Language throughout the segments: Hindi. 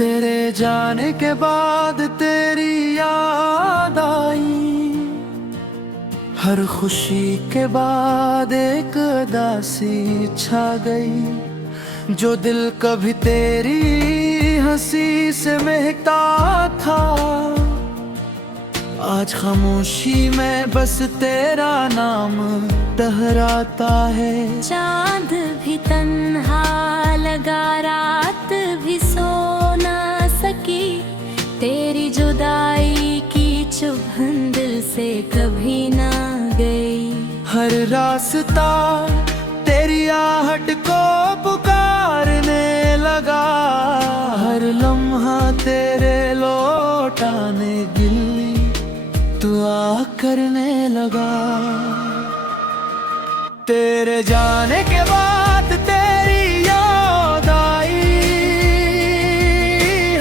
तेरे जाने के बाद तेरी याद आई, हर खुशी के बाद एक उदासी छा गई। जो दिल कभी तेरी हंसी से महकता था, आज खामोशी में बस तेरा नाम टहराता है। चांद भी तन्हा लगा, रात भी सो ना सकी, तेरी जुदाई की चुभन दिल से कभी ना गई। हर रास्ता तेरी आहट को पुकारने लगा, हर लम्हा तेरे लौट आने गिल्ली दुआ करने लगा। तेरे जाने के बाद तेरी याद आई,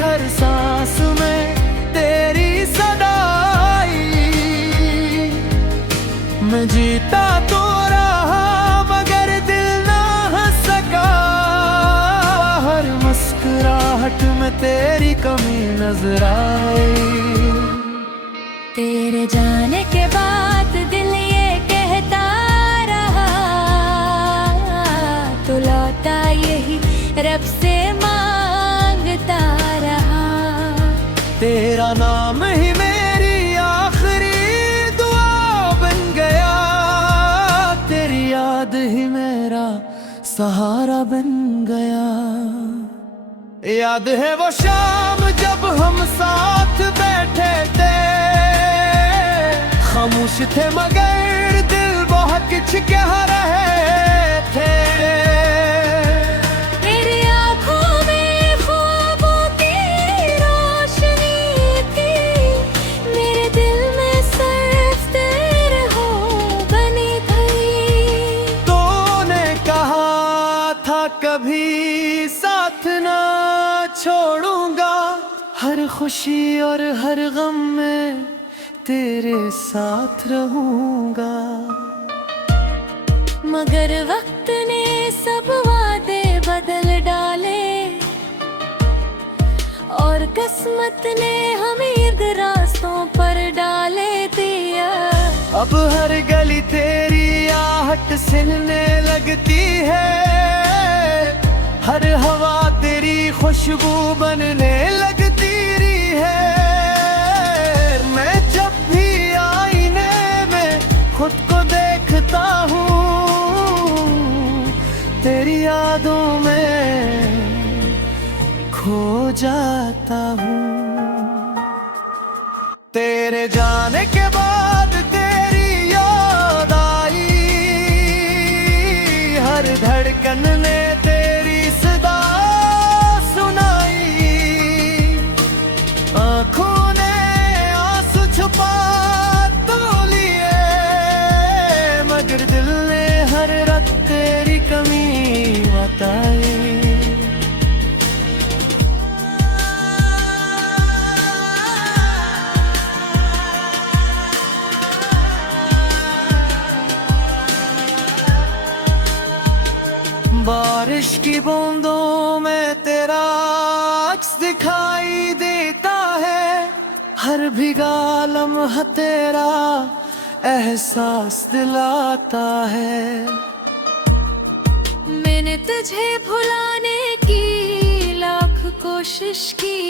हर सांस में तेरी सदा आई। मैं जीता तो रहा मगर दिल ना हंस सका, हर मुस्कुराहट में तेरी कमी नजर आई। तेरे जाने के बाद दिल ये कहता रहा, तो लौटा यही रब से मांगता रहा। तेरा नाम ही मेरी आखिरी दुआ बन गया, तेरी याद ही मेरा सहारा बन गया। याद है वो शाम जब हम साथ बैठे थे, खामोश थे मगर दिल बहुत कुछ कह रहे थे। तेरी आँखों में ख्वाबों की रोशनी थी, मेरे दिल में सिर्फ तेरे हो बनी थी। तूने कहा था कभी साथ ना छोड़ूंगा, हर खुशी और हर गम में तेरे साथ रहूंगा। मगर वक्त ने सब वादे बदल डाले, और किस्मत ने हमें इर्द रास्तों पर डाले दिया। अब हर गली तेरी आहट सुनने लगती है, हर हवा तेरी खुशबू बनने लगती रही है। मैं जब भी आईने में खुद को देखता हूँ, तेरी यादों में खो जाता हूँ। तेरे जाने के बाद तेरी याद आई, हर धड़कन ने तेरी सदा सुनाई। आँखों ने आंसू छुपा तो लिए, मगर दिल ने हर रात तेरी कमी बताई। बारिश की बूंदों में तेरा अक्स दिखाई देता है, हर भीगा लम्हा तेरा एहसास दिलाता है। मैंने तुझे भुलाने की लाख कोशिश की,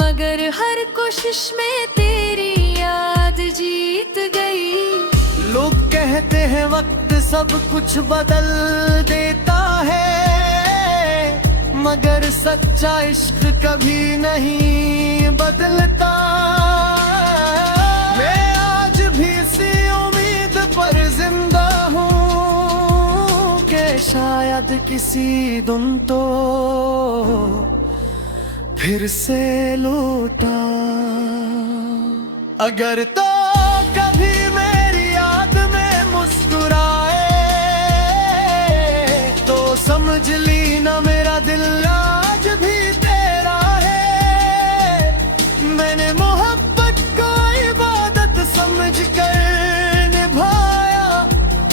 मगर हर कोशिश में तेरी याद जीत गई। लोग कहते हैं वक्त सब कुछ बदल देता है, मगर सच्चा इश्क कभी नहीं बदलता। मैं आज भी इसी उम्मीद पर जिंदा हूँ कि शायद किसी दिन तो फिर से लौटा। अगर तो कभी मेरी याद में मुस्कुराए, तो समझ ली ना मेरा दिल आज भी तेरा है। मैंने मोहब्बत को इबादत समझ कर निभाया,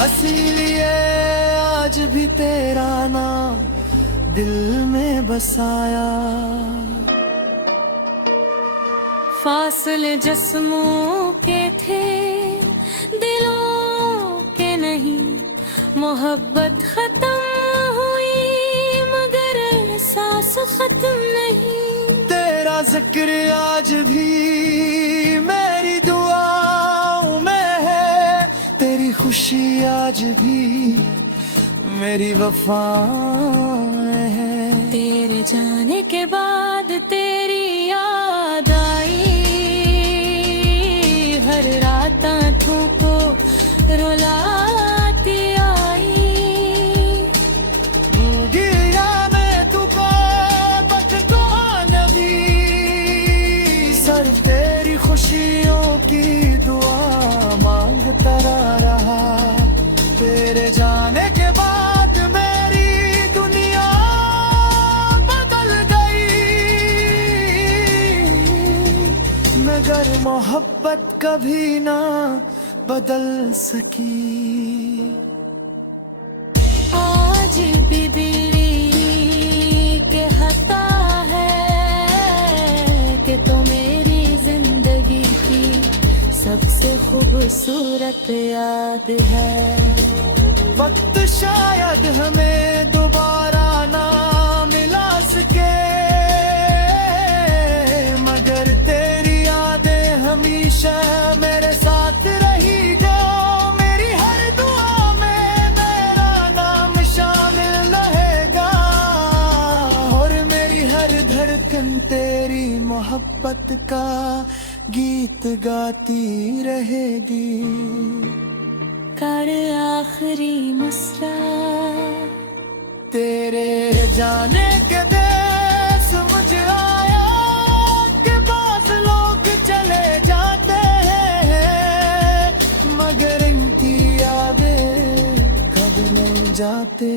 इसीलिए आज भी तेरा नाम दिल में बसाया। फासले जिस्मों के थे, दिलों के नहीं। मोहब्बत खत्म हुई मगर एहसास खत्म नहीं। तेरा जिक्र आज भी मेरी दुआओं में है, तेरी खुशी आज भी मेरी वफाओं में है। तेरे जाने के बाद तेरी याद आई, हर रात आँखों को रुलाती आई। गिया में तुझको बचतो नबी, सर तेरी खुशियों की दुआ मांगता रहा। तेरे जाने के बाद मेरी दुनिया बदल गई, मगर मोहब्बत कभी ना बदल सकी। आज भी बिल्ली के हता है कि तो मेरी जिंदगी की सबसे खूबसूरत याद है। वक्त शायद हमें दोबारा ना मिला सके, मगर तेरी यादें हमेशा मेरे साथ रही। जो मेरी हर दुआ में मेरा नाम शामिल रहेगा, और मेरी हर धड़कन तेरी मोहब्बत का गीत गाती रहेगी। कर आखिरी मुस्रा तेरे जाने के देश मुझे आया कि बाज़ लोग चले जाते हैं, मगर इनकी यादें कभी नहीं जाते।